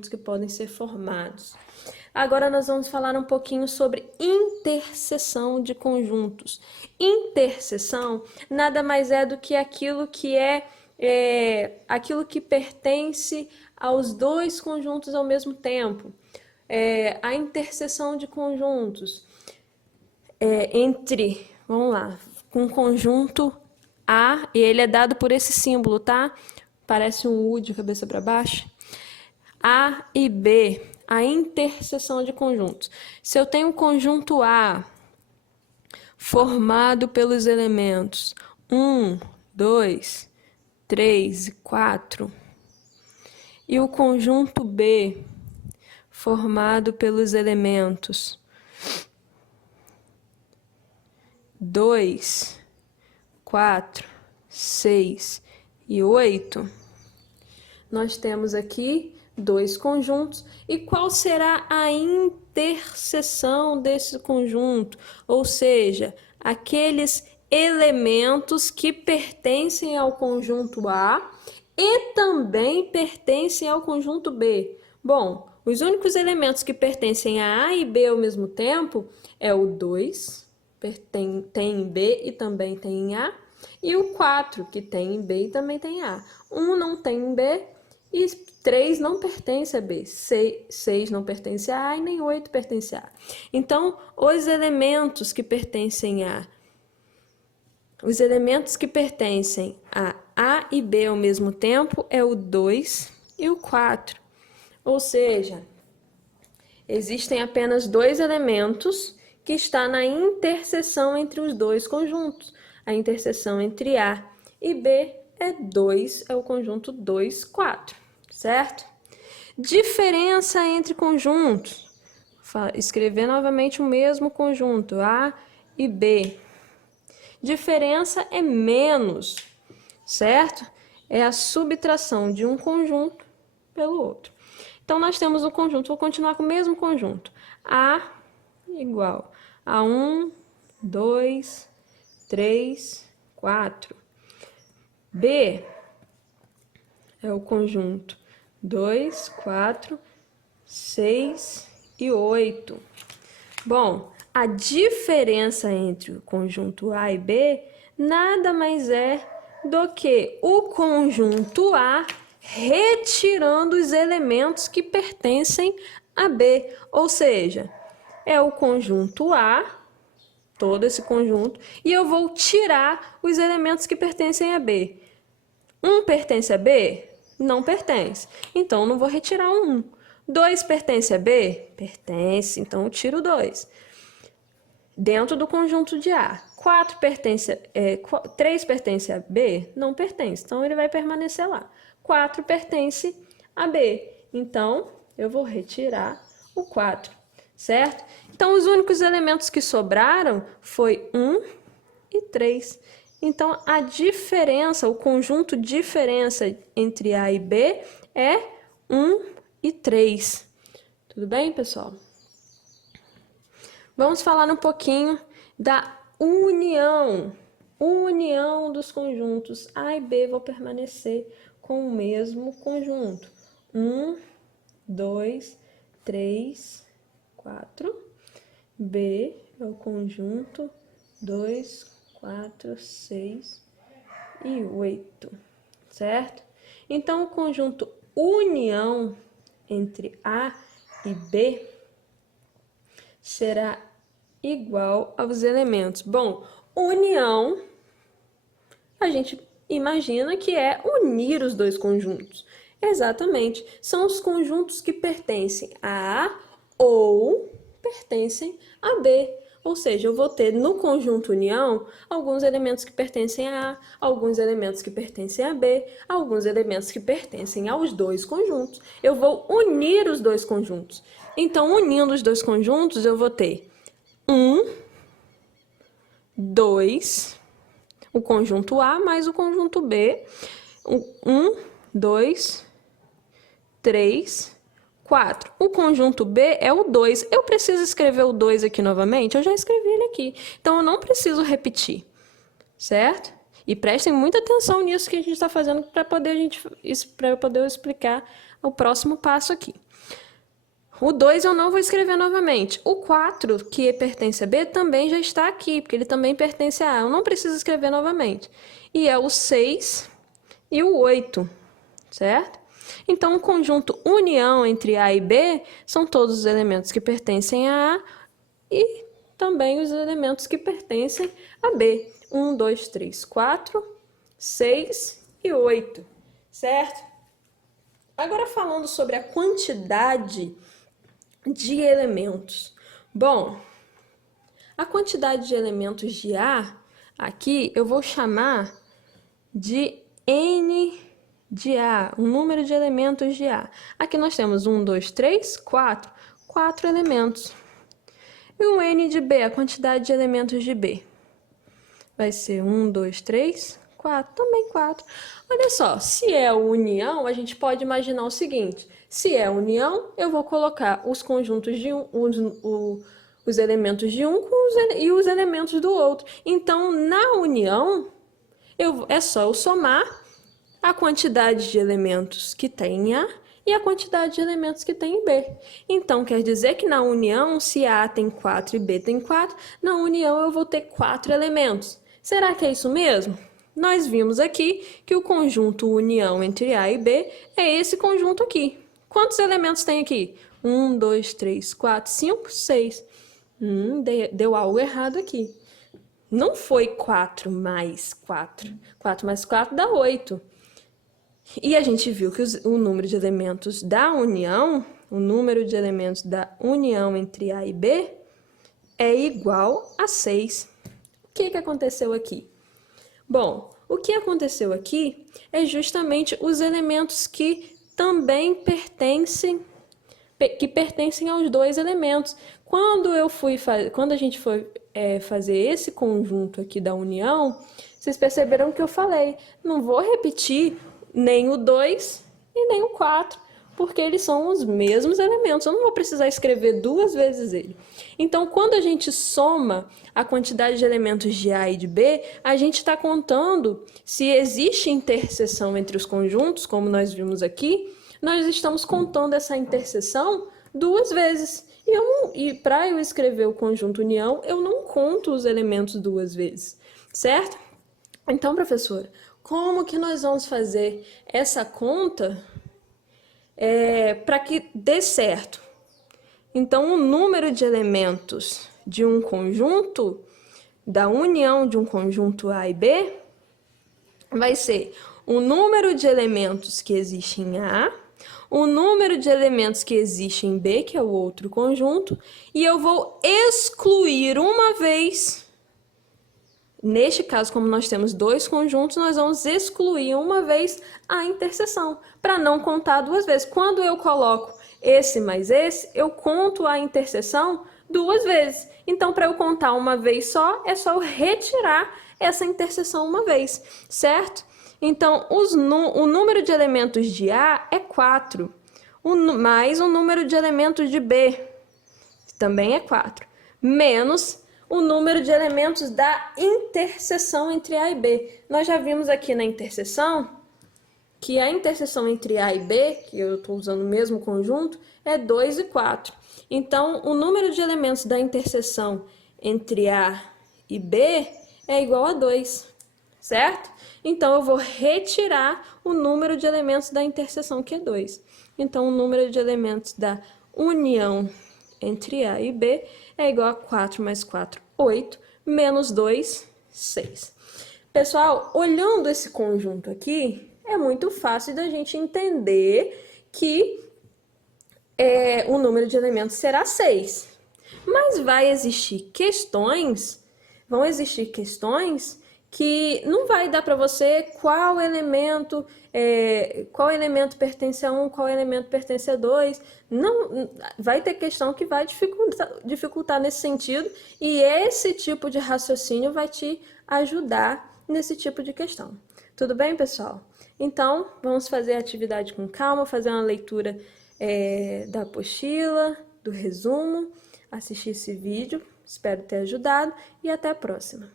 que podem ser formados. Agora nós vamos falar um pouquinho sobre interseção de conjuntos. Interseção nada mais é do que aquilo que aquilo que pertence aos dois conjuntos ao mesmo tempo. A interseção de conjuntos entre, vamos lá, um conjunto A, e ele é dado por esse símbolo, tá? Parece um U de cabeça para baixo. A e B, a interseção de conjuntos. Se eu tenho um conjunto A formado pelos elementos 1, 2, 3 e 4, e o conjunto B formado pelos elementos 2, 4, 6 e 8, nós temos aqui dois conjuntos. E qual será a interseção desse conjunto? Ou seja, aqueles elementos que pertencem ao conjunto A e também pertencem ao conjunto B. Bom, os únicos elementos que pertencem a A e B ao mesmo tempo é o 2, tem em B e também tem em A, e o 4, que tem em B e também tem em A. 1 não tem em B e 3 não pertence a B, 6 não pertence a A e nem 8 pertence a A. Então, os elementos que pertencem a A e B ao mesmo tempo é o 2 e o 4. Ou seja, existem apenas dois elementos que estão na interseção entre os dois conjuntos. A interseção entre A e B é 2, é o conjunto 2, 4, certo? Diferença entre conjuntos. Escrever novamente o mesmo conjunto, A e B. Diferença é menos, certo? É a subtração de um conjunto pelo outro. Então, nós temos um conjunto, vou continuar com o mesmo conjunto. A igual a 1, 2, 3, 4. B é o conjunto 2, 4, 6 e 8. Bom, a diferença entre o conjunto A e B nada mais é do que o conjunto A retirando os elementos que pertencem a B. Ou seja, é o conjunto A, todo esse conjunto, e eu vou tirar os elementos que pertencem a B. 1 pertence a B? Não pertence. Então, eu não vou retirar um 1. 2 pertence a B? Pertence, então eu tiro 2. Dentro do conjunto de A. 3 pertence a B? Não pertence, então ele vai permanecer lá. 4 pertence a B, então eu vou retirar o 4, certo? Então, os únicos elementos que sobraram foi 1 e 3. Então, a diferença, o conjunto diferença entre A e B é 1 e 3. Tudo bem, pessoal? Vamos falar um pouquinho da união. União dos conjuntos A e B vão permanecer com o mesmo conjunto. 1, 2, 3, 4. B é o conjunto 2, 4, 6 e 8, certo? Então, o conjunto união entre A e B será igual aos elementos. Bom, união, a gente imagina que é unir os dois conjuntos. Exatamente, são os conjuntos que pertencem a A ou pertencem a B. Ou seja, eu vou ter no conjunto união alguns elementos que pertencem a A, alguns elementos que pertencem a B, alguns elementos que pertencem aos dois conjuntos. Eu vou unir os dois conjuntos. Então, unindo os dois conjuntos, eu vou ter 1, 2, o conjunto A mais o conjunto B. 1, 2, 3, 4. O conjunto B é o 2. Eu preciso escrever o 2 aqui novamente? Eu já escrevi ele aqui. Então, eu não preciso repetir, certo? E prestem muita atenção nisso que a gente está fazendo para eu poder explicar o próximo passo aqui. O 2 eu não vou escrever novamente. O 4, que pertence a B, também já está aqui, porque ele também pertence a A. Eu não preciso escrever novamente. E é o 6 e o 8, certo? Então, o conjunto união entre A e B são todos os elementos que pertencem a A e também os elementos que pertencem a B. 1, 2, 3, 4, 6 e 8, certo? Agora, falando sobre a quantidade de elementos. Bom, a quantidade de elementos de A, aqui eu vou chamar de N de A, o número de elementos de A. Aqui nós temos 1, 2, 3, 4, 4 elementos. E o N de B, a quantidade de elementos de B, vai ser 1, 2, 3, 4, também 4. Olha só, se é união, a gente pode imaginar o seguinte: se é união, eu vou colocar os conjuntos de os elementos de um e os elementos do outro. Então, na união, é só eu somar a quantidade de elementos que tem em A e a quantidade de elementos que tem em B. Então, quer dizer que na união, se A tem 4 e B tem 4, na união eu vou ter 4 elementos. Será que é isso mesmo? Nós vimos aqui que o conjunto união entre A e B é esse conjunto aqui. Quantos elementos tem aqui? 1, 2, 3, 4, 5, 6. Deu algo errado aqui. Não foi 4 mais 4. 4 mais 4 dá 8. E a gente viu que o número de elementos da união, o número de elementos da união entre A e B é igual a 6. O que aconteceu aqui? Bom, o que aconteceu aqui é justamente os elementos que também pertencem aos dois elementos. Quando a gente foi fazer esse conjunto aqui da união, vocês perceberam que eu falei, não vou repetir nem o 2 e nem o 4, porque eles são os mesmos elementos. Eu não vou precisar escrever duas vezes ele. Então, quando a gente soma a quantidade de elementos de A e de B, a gente está contando se existe interseção entre os conjuntos, como nós vimos aqui, nós estamos contando essa interseção duas vezes. E para eu escrever o conjunto união, eu não conto os elementos duas vezes, certo? Então, professora, como que nós vamos fazer essa conta para que dê certo? Então, o número de elementos de um conjunto, da união de um conjunto A e B, vai ser o número de elementos que existe em A, o número de elementos que existe em B, que é o outro conjunto, e eu vou excluir uma vez. Neste caso, como nós temos dois conjuntos, nós vamos excluir uma vez a interseção, para não contar duas vezes. Quando eu coloco esse mais esse, eu conto a interseção duas vezes. Então, para eu contar uma vez só, é só eu retirar essa interseção uma vez, certo? Então, o número de elementos de A é 4, mais o número de elementos de B, que também é 4, menos o número de elementos da interseção entre A e B. Nós já vimos aqui na interseção que a interseção entre A e B, que eu estou usando o mesmo conjunto, é 2 e 4. Então, o número de elementos da interseção entre A e B é igual a 2, certo? Então, eu vou retirar o número de elementos da interseção, que é 2. Então, o número de elementos da união entre A e B é igual a 4 mais 4, 8, menos 2, 6. Pessoal, olhando esse conjunto aqui, é muito fácil da gente entender que o número de elementos será 6. Mas vão existir questões que não vai dar para você qual elemento pertence a 1, qual elemento pertence a 2. Não, vai ter questão que vai dificultar nesse sentido, e esse tipo de raciocínio vai te ajudar nesse tipo de questão. Tudo bem, pessoal? Então, vamos fazer a atividade com calma, fazer uma leitura da apostila, do resumo, assistir esse vídeo. Espero ter ajudado e até a próxima.